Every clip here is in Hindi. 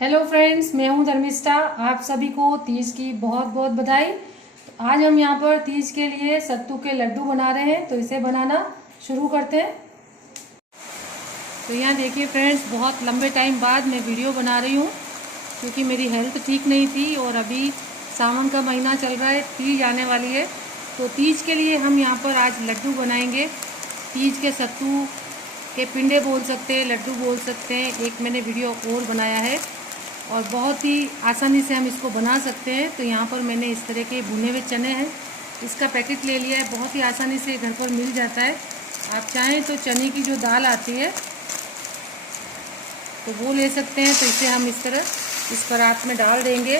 हेलो फ्रेंड्स, मैं हूं धर्मिष्ठा। आप सभी को तीज की बहुत बहुत बधाई। आज हम यहां पर तीज के लिए सत्तू के लड्डू बना रहे हैं, तो इसे बनाना शुरू करते हैं। तो यहाँ देखिए फ्रेंड्स, बहुत लंबे टाइम बाद मैं वीडियो बना रही हूँ क्योंकि मेरी हेल्थ ठीक नहीं थी और अभी सावन का महीना चल रहा है, तीज आने वाली है। तो तीज के लिए हम यहाँ पर आज लड्डू बनाएंगे। तीज के सत्तू के पिंडे बोल सकते हैं, लड्डू बोल सकते हैं। एक मैंने वीडियो और बनाया है और बहुत ही आसानी से हम इसको बना सकते हैं। तो यहाँ पर मैंने इस तरह के भुने हुए चने हैं, इसका पैकेट ले लिया है। बहुत ही आसानी से घर पर मिल जाता है। आप चाहें तो चने की जो दाल आती है तो वो ले सकते हैं। तो इसे हम इस तरह इस परात में डाल देंगे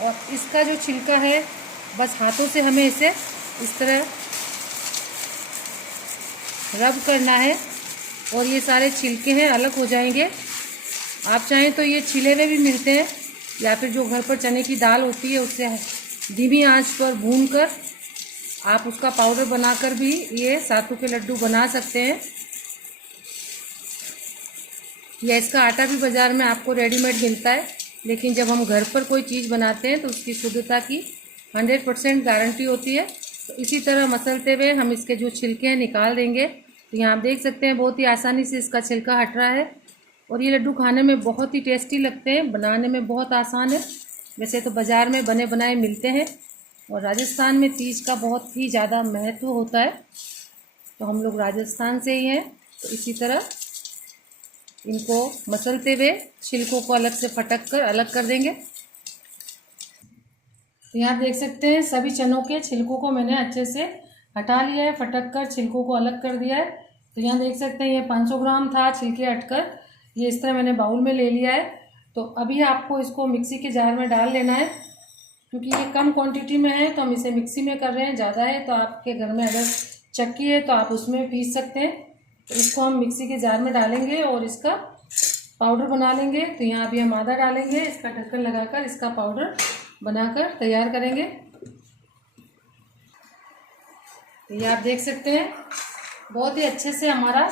और इसका जो छिलका है बस हाथों से हमें इसे इस तरह रब करना है और ये सारे छिलके हैं अलग हो जाएंगे। आप चाहें तो ये छिले हुए भी मिलते हैं या फिर जो घर पर चने की दाल होती है उससे धीमी आंच पर भूनकर आप उसका पाउडर बनाकर भी ये सत्तू के लड्डू बना सकते हैं। या इसका आटा भी बाज़ार में आपको रेडीमेड मिलता है, लेकिन जब हम घर पर कोई चीज़ बनाते हैं तो उसकी शुद्धता की 100% गारंटी होती है। तो इसी तरह मसलते हुए हम इसके जो छिलके हैं निकाल देंगे। तो यहाँ आप देख सकते हैं बहुत ही आसानी से इसका छिलका हट रहा है और ये लड्डू खाने में बहुत ही टेस्टी लगते हैं, बनाने में बहुत आसान है। वैसे तो बाज़ार में बने बनाए मिलते हैं और राजस्थान में तीज का बहुत ही ज़्यादा महत्व होता है, तो हम लोग राजस्थान से ही हैं। तो इसी तरह इनको मसलते हुए छिलकों को अलग से फटक कर अलग कर देंगे। तो यहाँ देख सकते हैं सभी चनों के छिलकों को मैंने अच्छे से हटा लिया है, फटक कर छिलकों को अलग कर दिया है। तो यहाँ देख सकते हैं ये 500 ग्राम था छिलके हटकर, ये इस तरह मैंने बाउल में ले लिया है। तो अभी आपको इसको मिक्सी के जार में डाल लेना है, क्योंकि ये कम क्वांटिटी में है तो हम इसे मिक्सी में कर रहे हैं। ज़्यादा है तो आपके घर में अगर चक्की है तो आप उसमें पीस सकते हैं। तो इसको हम मिक्सी के जार में डालेंगे और इसका पाउडर बना लेंगे। तो यहाँ अभी हम आधा डालेंगे, इसका ढक्कन लगाकर इसका पाउडर बनाकर तैयार करेंगे। ये आप देख सकते हैं बहुत ही अच्छे से हमारा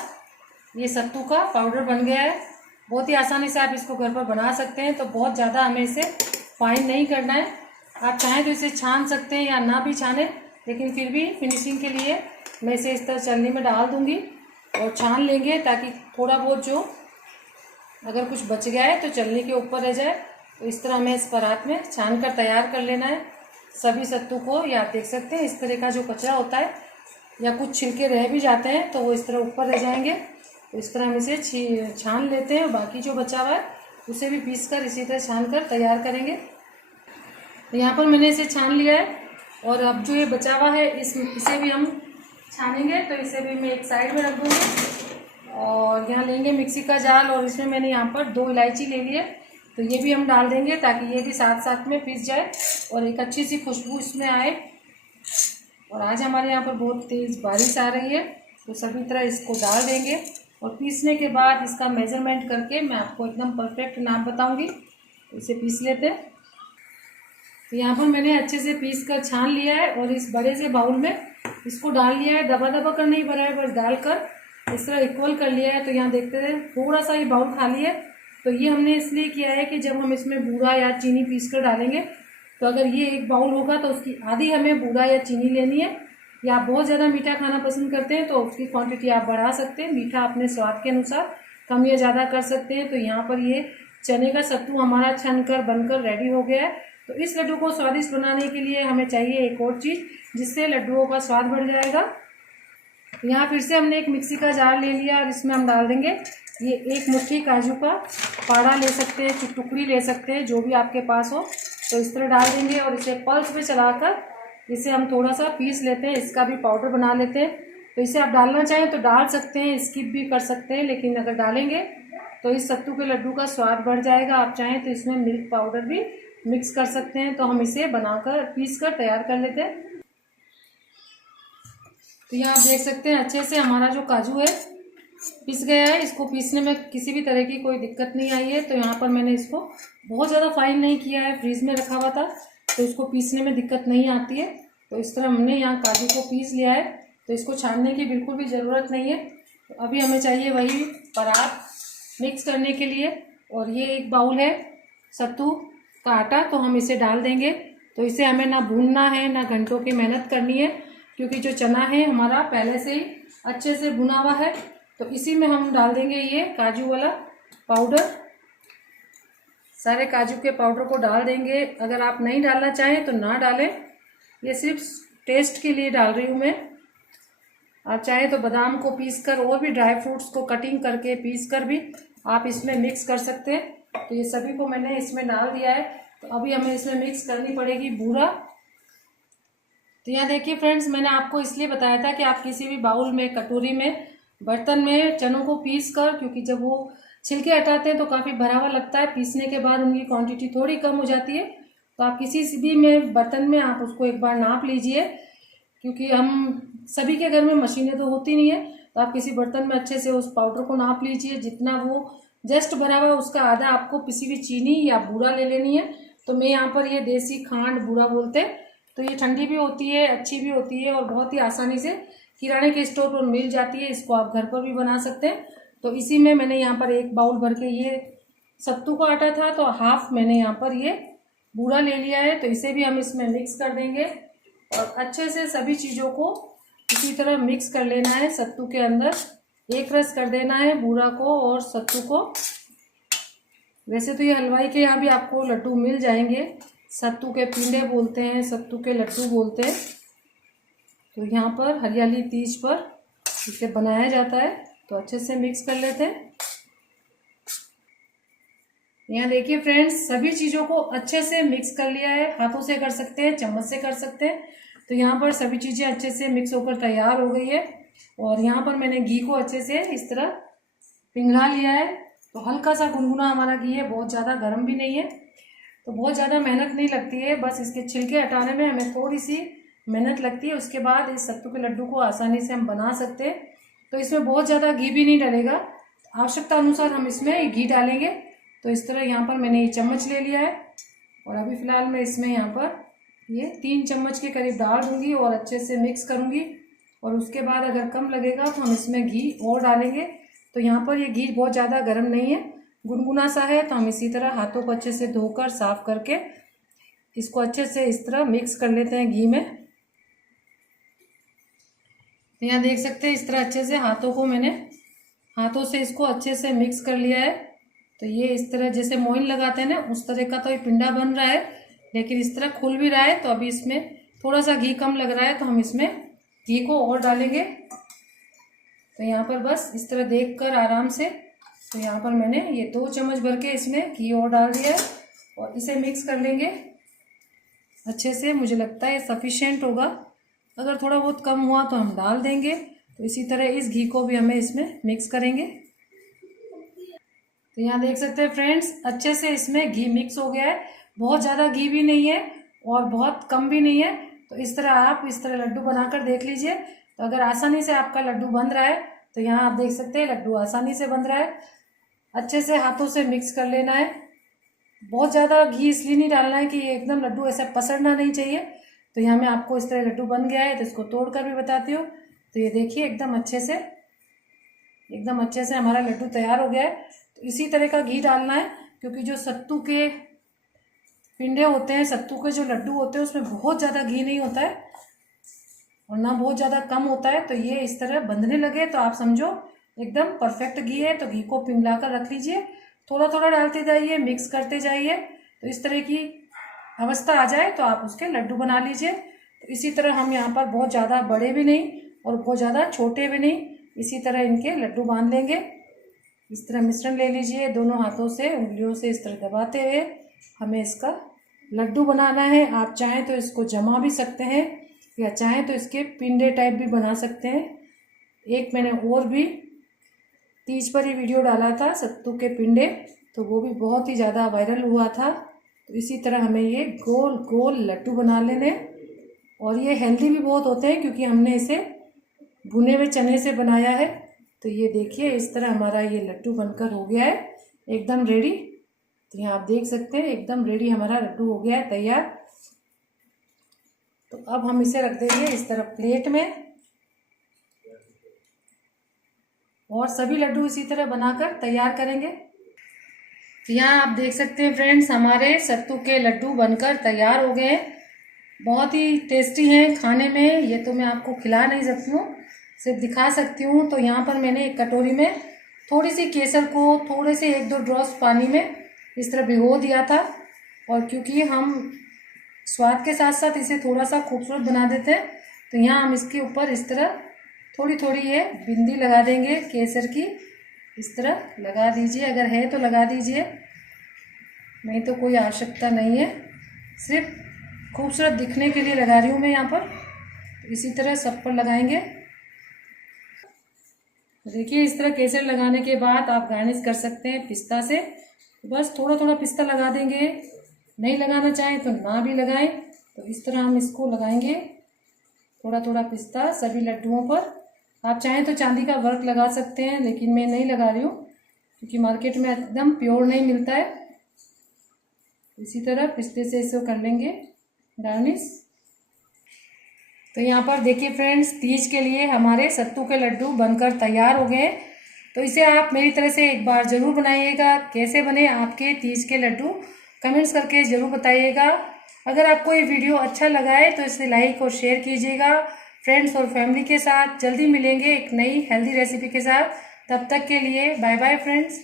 ये सत्तू का पाउडर बन गया है। बहुत ही आसानी से आप इसको घर पर बना सकते हैं। तो बहुत ज़्यादा हमें इसे फाइन नहीं करना है। आप चाहें तो इसे छान सकते हैं या ना भी छाने, लेकिन फिर भी फिनिशिंग के लिए मैं इसे इस तरह छलनी में डाल दूंगी और छान लेंगे, ताकि थोड़ा बहुत जो अगर कुछ बच गया है तो चलनी के ऊपर रह जाए। तो इस तरह हमें इस परात में छान कर तैयार कर लेना है सभी सत्तू को। या आप देख सकते हैं इस तरह का जो कचरा होता है या कुछ छिलके रह भी जाते हैं तो वो इस तरह ऊपर रह जाएंगे। तो इस तरह हम इसे छान लेते हैं। बाकी जो बचा हुआ है उसे भी पीस कर इसी तरह छान कर तैयार करेंगे। तो यहाँ पर मैंने इसे छान लिया है और अब जो ये बचा हुआ है इसे भी हम छानेंगे। तो इसे भी मैं एक साइड में रख दूँगी और यहाँ लेंगे मिक्सी का जार और इसमें मैंने यहाँ पर 2 इलायची ले ली है। तो ये भी हम डाल देंगे ताकि ये भी साथ साथ में पीस जाए और एक अच्छी सी खुशबू इसमें आए। और आज हमारे यहाँ पर बहुत तेज़ बारिश आ रही है, तो सभी तरह इसको डाल देंगे और पीसने के बाद इसका मेजरमेंट करके मैं आपको एकदम परफेक्ट नाप बताऊंगी। तो इसे पीस लेते हैं। तो यहाँ पर मैंने अच्छे से पीस कर छान लिया है और इस बड़े से बाउल में इसको डाल लिया है। दबा दबा कर नहीं भरा है, बस डालकर इस तरह इक्वल कर लिया है। तो यहाँ देखते हैं थोड़ा सा ये बाउल खाली है। तो ये हमने इसलिए किया है कि जब हम इसमें बूरा या चीनी पीस कर डालेंगे तो अगर ये एक बाउल होगा तो उसकी आधी हमें बूरा या चीनी लेनी है। या आप बहुत ज़्यादा मीठा खाना पसंद करते हैं तो उसकी क्वांटिटी आप बढ़ा सकते हैं, मीठा अपने स्वाद के अनुसार कम या ज़्यादा कर सकते हैं। तो यहाँ पर ये चने का सत्तू हमारा छन कर बनकर रेडी हो गया है। तो इस लड्डू को स्वादिष्ट बनाने के लिए हमें चाहिए एक और चीज़, जिससे लड्डुओं का स्वाद बढ़ जाएगा। यहाँ फिर से हमने एक मिक्सी का जार ले लिया और इसमें हम डाल देंगे ये 1 मुट्ठी काजू का पाड़ा ले सकते हैं, टुकड़ी ले सकते हैं, जो भी आपके पास हो। तो इस तरह डाल देंगे और इसे पल्स पे चलाकर इसे हम थोड़ा सा पीस लेते हैं, इसका भी पाउडर बना लेते हैं। तो इसे आप डालना चाहें तो डाल सकते हैं, स्किप भी कर सकते हैं, लेकिन अगर डालेंगे तो इस सत्तू के लड्डू का स्वाद बढ़ जाएगा। आप चाहें तो इसमें मिल्क पाउडर भी मिक्स कर सकते हैं। तो हम इसे बनाकर पीस कर तैयार कर लेते हैं। तो यहाँ आप देख सकते हैं अच्छे से हमारा जो काजू है पिस गया है। इसको पीसने में किसी भी तरह की कोई दिक्कत नहीं आई है। तो यहाँ पर मैंने इसको बहुत ज़्यादा फाइन नहीं किया है, फ्रीज में रखा हुआ था तो इसको पीसने में दिक्कत नहीं आती है। तो इस तरह हमने यहाँ काजू को पीस लिया है। तो इसको छानने की बिल्कुल भी ज़रूरत नहीं है। तो अभी हमें चाहिए वही परात मिक्स करने के लिए। और ये एक बाउल है सत्तू का आटा, तो हम इसे डाल देंगे। तो इसे हमें ना भूनना है ना घंटों की मेहनत करनी है, क्योंकि जो चना है हमारा पहले से ही अच्छे से भुना हुआ है। तो इसी में हम डाल देंगे ये काजू वाला पाउडर। सारे काजू के पाउडर को डाल देंगे। अगर आप नहीं डालना चाहें तो ना डालें, ये सिर्फ टेस्ट के लिए डाल रही हूँ मैं। आप चाहें तो बादाम को पीस कर और भी ड्राई फ्रूट्स को कटिंग करके पीस कर भी आप इसमें मिक्स कर सकते हैं। तो ये सभी को मैंने इसमें डाल दिया है। तो अभी हमें इसमें मिक्स करनी पड़ेगी बूरा। तो यहाँ देखिए फ्रेंड्स, मैंने आपको इसलिए बताया था कि आप किसी भी बाउल में, कटोरी में, बर्तन में चनों को पीस कर, क्योंकि जब वो छिलके हटाते हैं तो काफ़ी भरा हुआ लगता है, पीसने के बाद उनकी क्वांटिटी थोड़ी कम हो जाती है। तो आप किसी भी में बर्तन में आप उसको एक बार नाप लीजिए, क्योंकि हम सभी के घर में मशीनें तो होती नहीं है। तो आप किसी बर्तन में अच्छे से उस पाउडर को नाप लीजिए, जितना वो जस्ट भरा हुआ उसका आधा आपको पिसी हुई चीनी या बूरा ले लेनी है। तो मैं यहाँ पर ये देसी खांड बूरा बोलते हैं। तो ये ठंडी भी होती है, अच्छी भी होती है और बहुत ही आसानी से किराने के स्टोर पर मिल जाती है। इसको आप घर पर भी बना सकते हैं। तो इसी में मैंने यहाँ पर एक बाउल भर के ये सत्तू का आटा था, तो हाफ मैंने यहाँ पर ये बूरा ले लिया है। तो इसे भी हम इसमें मिक्स कर देंगे और अच्छे से सभी चीज़ों को इसी तरह मिक्स कर लेना है। सत्तू के अंदर एक रस कर देना है बूरा को और सत्तू को। वैसे तो ये हलवाई के यहाँ भी आपको लड्डू मिल जाएंगे, सत्तू के पिंडे बोलते हैं, सत्तू के लड्डू बोलते हैं। तो यहाँ पर हरियाली तीज पर इसे बनाया जाता है। तो अच्छे से मिक्स कर लेते हैं। यहाँ देखिए फ्रेंड्स, सभी चीज़ों को अच्छे से मिक्स कर लिया है। हाथों से कर सकते हैं, चम्मच से कर सकते हैं। तो यहाँ पर सभी चीज़ें अच्छे से मिक्स होकर तैयार हो गई है। और यहाँ पर मैंने घी को अच्छे से इस तरह पिघला लिया है। तो हल्का सा गुनगुना हमारा घी है, बहुत ज़्यादा गर्म भी नहीं है। तो बहुत ज़्यादा मेहनत नहीं लगती है, बस इसके छिलके हटाने में हमें थोड़ी सी मेहनत लगती है। उसके बाद इस सत्तू के लड्डू को आसानी से हम बना सकते हैं। तो इसमें बहुत ज़्यादा घी भी नहीं डलेगा, आवश्यकता अनुसार हम इसमें घी डालेंगे। तो इस तरह यहाँ पर मैंने ये चम्मच ले लिया है और अभी फ़िलहाल मैं इसमें यहाँ पर ये 3 चम्मच के करीब डाल दूँगी और अच्छे से मिक्स करूँगी। और उसके बाद अगर कम लगेगा तो हम इसमें घी और डालेंगे। तो यहाँ पर ये घी बहुत ज़्यादा गर्म नहीं है, गुनगुना सा है। तो हम इसी तरह हाथों को अच्छे से धोकर साफ करके इसको अच्छे से इस तरह मिक्स कर लेते हैं घी में। तो यहाँ देख सकते हैं, इस तरह अच्छे से हाथों से इसको अच्छे से मिक्स कर लिया है। तो ये इस तरह जैसे मोइन लगाते हैं ना, उस तरह का तो ये पिंडा बन रहा है, लेकिन इस तरह खुल भी रहा है। तो अभी इसमें थोड़ा सा घी कम लग रहा है, तो हम इसमें घी को और डालेंगे। तो यहाँ पर बस इस तरह देखकर आराम से, तो यहाँ पर मैंने ये 2 चम्मच भर के इसमें घी और डाल दिया है और इसे मिक्स कर लेंगे अच्छे से। मुझे लगता है सफिशिएंट होगा, अगर थोड़ा बहुत कम हुआ तो हम डाल देंगे। तो इसी तरह इस घी को भी हमें इसमें मिक्स करेंगे। तो यहाँ देख सकते हैं फ्रेंड्स, अच्छे से इसमें घी मिक्स हो गया है। बहुत ज़्यादा घी भी नहीं है और बहुत कम भी नहीं है। तो इस तरह आप इस तरह लड्डू बनाकर देख लीजिए। तो अगर आसानी से आपका लड्डू बन रहा है, तो यहाँ आप देख सकते हैं लड्डू आसानी से बन रहा है। अच्छे से हाथों से मिक्स कर लेना है। बहुत ज़्यादा घी इसलिए नहीं डालना है कि एकदम लड्डू ऐसा पसरना नहीं चाहिए। तो यहाँ मैं आपको इस तरह लड्डू बन गया है, तो इसको तोड़ कर भी बताती हूँ। तो ये देखिए एकदम अच्छे से हमारा लड्डू तैयार हो गया है। तो इसी तरह का घी डालना है, क्योंकि जो सत्तू के पिंडे होते हैं, सत्तू के जो लड्डू होते हैं, उसमें बहुत ज़्यादा घी नहीं होता है और ना बहुत ज़्यादा कम होता है। तो ये इस तरह बंधने लगे तो आप समझो एकदम परफेक्ट घी है। तो घी को पिघला कर रख लीजिए, थोड़ा थोड़ा डालते जाइए, मिक्स करते जाइए। तो इस तरह की अवस्था आ जाए तो आप उसके लड्डू बना लीजिए। तो इसी तरह हम यहाँ पर बहुत ज़्यादा बड़े भी नहीं और बहुत ज़्यादा छोटे भी नहीं, इसी तरह इनके लड्डू बांध लेंगे। इस तरह मिश्रण ले लीजिए, दोनों हाथों से उंगलियों से इस तरह दबाते हुए हमें इसका लड्डू बनाना है। आप चाहें तो इसको जमा भी सकते हैं या चाहें तो इसके पिंडे टाइप भी बना सकते हैं। एक मैंने और भी तीज पर ही वीडियो डाला था सत्तू के पिंडे, तो वो भी बहुत ही ज़्यादा वायरल हुआ था। तो इसी तरह हमें ये गोल गोल लड्डू बना लेने, और ये हेल्दी भी बहुत होते हैं क्योंकि हमने इसे भुने हुए चने से बनाया है। तो ये देखिए इस तरह हमारा ये लड्डू बनकर हो गया है एकदम रेडी। तो यहाँ आप देख सकते हैं एकदम रेडी हमारा लड्डू हो गया है तैयार। तो अब हम इसे रख देंगे इस तरह प्लेट में। और सभी लड्डू इसी तरह बनाकर तैयार करेंगे। तो यहाँ आप देख सकते हैं फ्रेंड्स, हमारे सत्तू के लड्डू बनकर तैयार हो गए हैं। बहुत ही टेस्टी हैं खाने में। ये तो मैं आपको खिला नहीं सकती हूँ, सिर्फ दिखा सकती हूँ। तो यहाँ पर मैंने एक कटोरी में थोड़ी सी केसर को थोड़े से 1-2 ड्रॉप्स पानी में इस तरह भिगो दिया था। और क्योंकि हम स्वाद के साथ साथ इसे थोड़ा सा खूबसूरत बना देते हैं, तो यहाँ हम इसके ऊपर इस तरह थोड़ी थोड़ी ये बिंदी लगा देंगे केसर की। इस तरह लगा दीजिए, अगर है तो लगा दीजिए, नहीं तो कोई आवश्यकता नहीं है, सिर्फ खूबसूरत दिखने के लिए लगा रही हूँ मैं यहाँ पर। तो इसी तरह सब पर लगाएंगे। देखिए, इस तरह केसर लगाने के बाद आप गार्निश कर सकते हैं पिस्ता से। बस थोड़ा थोड़ा पिस्ता लगा देंगे, नहीं लगाना चाहें तो ना भी लगाएं। तो इस तरह हम इसको लगाएंगे, थोड़ा थोड़ा पिस्ता सभी लड्डुओं पर। आप चाहें तो चांदी का वर्क लगा सकते हैं, लेकिन मैं नहीं लगा रही हूँ क्योंकि मार्केट में एकदम प्योर नहीं मिलता है। इसी तरह पिस्ते से इसको कर लेंगे गार्निश। तो यहाँ पर देखिए फ्रेंड्स, तीज के लिए हमारे सत्तू के लड्डू बनकर तैयार हो गए। तो इसे आप मेरी तरह से एक बार ज़रूर बनाइएगा। कैसे बने आपके तीज के लड्डू कमेंट्स करके ज़रूर बताइएगा। अगर आपको ये वीडियो अच्छा लगा है तो इसे लाइक और शेयर कीजिएगा फ्रेंड्स और फैमिली के साथ। जल्दी मिलेंगे एक नई हेल्दी रेसिपी के साथ। तब तक के लिए बाय बाय फ्रेंड्स।